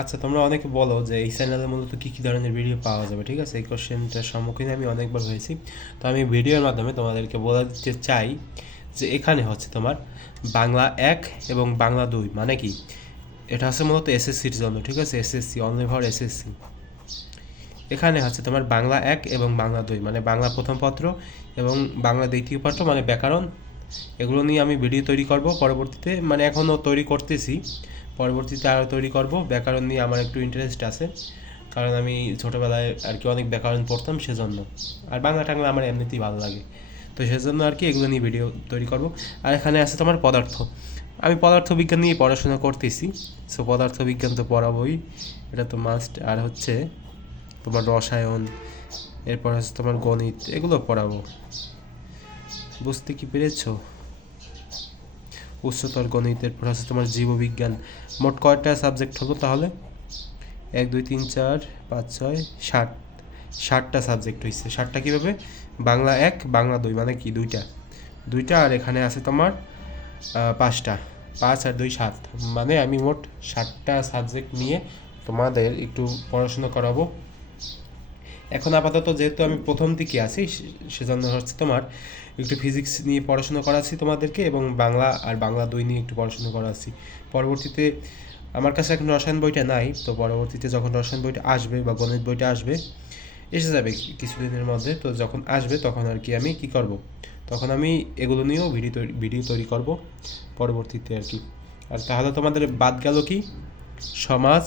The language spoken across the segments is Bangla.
আচ্ছা তোমরা অনেকে বলো যে এই চ্যানেলে মূলত কী কী ধরনের ভিডিও পাওয়া যাবে, ঠিক আছে? এই কোশ্চেনটার সম্মুখীন আমি অনেকবার হয়েছি। তো আমি ভিডিওর মাধ্যমে তোমাদেরকে বলে দিতে চাই যে এখানে হচ্ছে তোমার বাংলা এক এবং বাংলা দুই মানে কি? এটা হচ্ছে মূলত এসএসসির জন্য, ঠিক আছে? এসএসসি অনলি ফর এসএসসি এখানে হচ্ছে তোমার বাংলা এক এবং বাংলা দুই মানে বাংলা প্রথম পত্র এবং বাংলা দ্বিতীয় পত্র মানে ব্যাকরণ। এগুলো নিয়ে আমি ভিডিও তৈরি করব। পরবর্তীতে মানে এখনও তৈরি করতেছি। পরবর্তীতে আরও তৈরি করব। ব্যাকরণ নিয়ে আমার একটু ইন্টারেস্ট আছে। কারণ আমি ছোটোবেলায় আর কি অনেক ব্যাকরণ পড়তাম সেজন্য। আর বাংলা টাংলা আমার এমনিতেই ভালো লাগে। তো সেজন্য আর কি এগুলো নিয়ে ভিডিও তৈরি করব। আর এখানে আছে তোমার পদার্থ। আমি পদার্থবিজ্ঞান নিয়ে পড়াশোনা করতেছি। সো পদার্থবিজ্ঞান তো পড়াবোই। এটা তো মাস্ট আর হচ্ছে তোমার রসায়ন, এরপর হচ্ছে তোমার গণিত, এগুলো পড়াবো। বুঝতে কি পেরেছ? উচ্চতর গণিত এরপর হচ্ছে তোমার জীববিজ্ঞান। মোট কয়টা সাবজেক্ট হলো তাহলে? এক, দুই, তিন, চার, পাঁচ, ছয় ষাট ষাটটা সাবজেক্ট হয়েছে ষাটটা কীভাবে? বাংলা এক, বাংলা দুই মানে কি? দুইটা। দুইটা, আর এখানে আছে তোমার পাঁচটা। পাঁচ আর দুই, সাত। মানে আমি মোট ষাটটা সাবজেক্ট নিয়ে তোমাদের একটু পড়াশোনা করাবো। এখন আপাতত যেহেতু আমি প্রথম দিকে আছি সেজন্য হচ্ছে তোমার একটু ফিজিক্স নিয়ে পড়াশোনা করাচ্ছি তোমাদেরকে এবং বাংলা আর বাংলা দুই নিয়ে একটু পড়াশোনা করাচ্ছি। পরবর্তীতে আমার কাছে এখন রসায়ন বইটা নাই, তো পরবর্তীতে যখন রসায়ন বইটা আসবে বা গণিত বইটা আসবে, এসে যাবে কিছুদিনের মধ্যে, তো যখন আসবে তখন আর কি আমি কি করব? তখন আমি এগুলো নিয়েও ভিডিও তৈরি ভিডিও তৈরি করব পরবর্তীতে আর কি। আর তাহলে তোমাদের বাদ গেল কি? সমাজ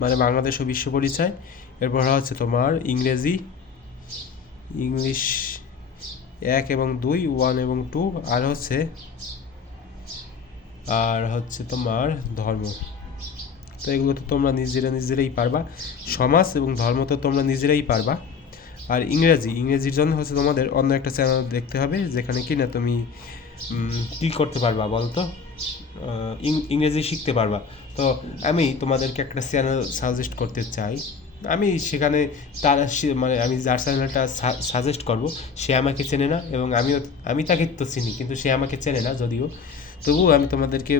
মানে বাংলাদেশ ও বিশ্ব পরিচয় এরপর হচ্ছে তোমার ইংরেজি, ইংলিশ এক এবং দুই ওয়ান এবং টু আর হচ্ছে আর হচ্ছে তোমার ধর্ম। তো এগুলো তো তোমরা নিজেরা নিজেরাই পারবা। সমাজ এবং ধর্ম তো তোমরা নিজেরাই পারবা। আর ইংরেজি, ইংরেজির জন্য হচ্ছে তোমাদের অন্য একটা চ্যানেল দেখতে হবে, যেখানে কি না তুমি কি করতে পারবা বলো তো ইংরেজি শিখতে পারবা। তো আমি তোমাদেরকে একটা চ্যানেল সাজেস্ট করতে চাই। আমি সেখানে তার মানে আমি যার চ্যানেলটা সাজেস্ট করব, সে আমাকে চেনে না এবং আমিও, আমি তাকে তো চিনি, কিন্তু সে আমাকে চেনে না যদিও। তবুও আমি তোমাদেরকে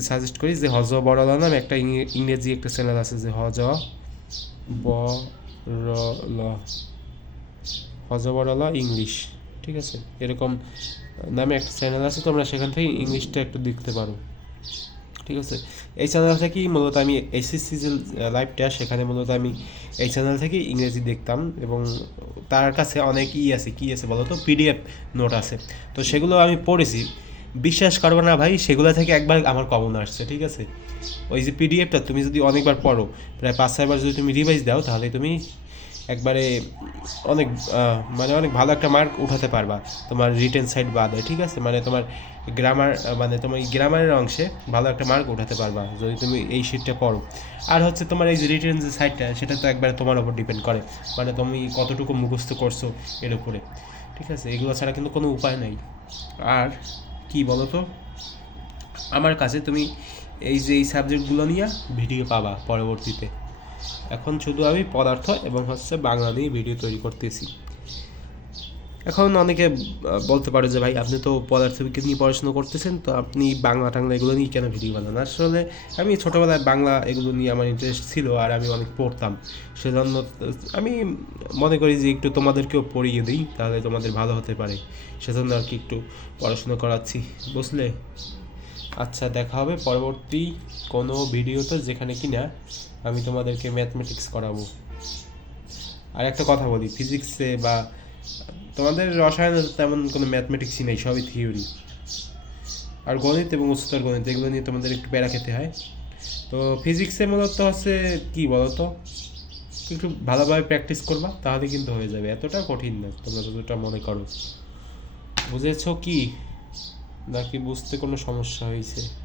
সাজেস্ট করি যে হজ বড়লা নাম একটা ইংরে- ইংরেজি একটা চ্যানেল আছে যে হজ ব হজ বড়লা ইংলিশ, ঠিক আছে? এরকম নামে একটা চ্যানেল আছে, তোমরা সেখান থেকে ইংলিশটা একটু দেখতে পারো। ঠিক আছে? এই চ্যানেল থেকেই মূলত আমি এসএসসি যে লাইভটা সেখানে মূলত আমি এই চ্যানেল থেকে ইংরেজি দেখতাম এবং তার কাছে অনেক ই আছে। কি আছে বলো তো? পিডিএফ নোট আছে। তো সেগুলো আমি পড়েছি। বিশ্বাস করব না ভাই, সেগুলো থেকে একবার আমার কমন আসছে, ঠিক আছে? ওই যে পিডিএফটা তুমি যদি অনেকবার পড়ো, প্রায় পাঁচ ছয়বার যদি তুমি রিভাইজ দাও, তাহলে তুমি একবারে অনেক মানে অনেক ভালো একটা মার্ক উঠাতে পারবা তোমার রিটেন সাইড বাদে, ঠিক আছে? মানে তোমার গ্রামার মানে তোমার গ্রামারের অংশে ভালো একটা মার্ক উঠাতে পারবা যদি তুমি এই শিটটা পড়ো। আর হচ্ছে তোমার এই যে রিটেন যে সাইডটা সেটা তো একবারে তোমার ওপর ডিপেন্ড করে। মানে তুমি কতটুকু মুখস্থ করছ এর উপরে, ঠিক আছে? এগুলো ছাড়া কিন্তু কোনো উপায় নাই। আর কি বলো তো আমার কাছে তুমি এই যে এই সাবজেক্টগুলো নিয়ে ভিডিও পাবা পরবর্তীতে। এখন শুধু আমি পদার্থ এবং হচ্ছে বাংলা নিয়ে ভিডিও তৈরি করতেছি। এখন অনেকে বলতে পারে যে ভাই, আপনি তো পদার্থবিজ্ঞান নিয়ে পড়াশোনা করতেছেন, তো আপনি বাংলা টাংলা এগুলো নিয়ে কেন ভিডিও বানান? আসলে আমি ছোটোবেলায় বাংলা এগুলো নিয়ে আমার ইন্টারেস্ট ছিল আর আমি অনেক পড়তাম। সেজন্য, আমি মনে করি যে একটু তোমাদেরকেও পড়িয়ে দিই, তাহলে তোমাদের ভালো হতে পারে। সেজন্য আর কি একটু পড়াশোনা করাচ্ছি, বুঝলে? আচ্ছা দেখা হবে পরবর্তী কোনো ভিডিওতে যেখানে কি না আমি তোমাদেরকে ম্যাথমেটিক্স করাবো। আর একটা কথা বলি ফিজিক্সে বা তোমাদের রসায়নে তেমন কোনো ম্যাথমেটিক্সই নেই, সবই থিওরি আর গণিত এবং উচ্চতর গণিত, এগুলো নিয়ে তোমাদের একটু প্যারা খেতে হয়। তো ফিজিক্সে মূলত হচ্ছে, কি বলতো? একটু ভালোভাবে প্র্যাকটিস করবা, তাহলে কিন্তু হয়ে যাবে। এতটা কঠিন না, তোমরা যতটা মনে করো। বুঝেছ কি? নাকি বুঝতে কোনো সমস্যা হয়েছে।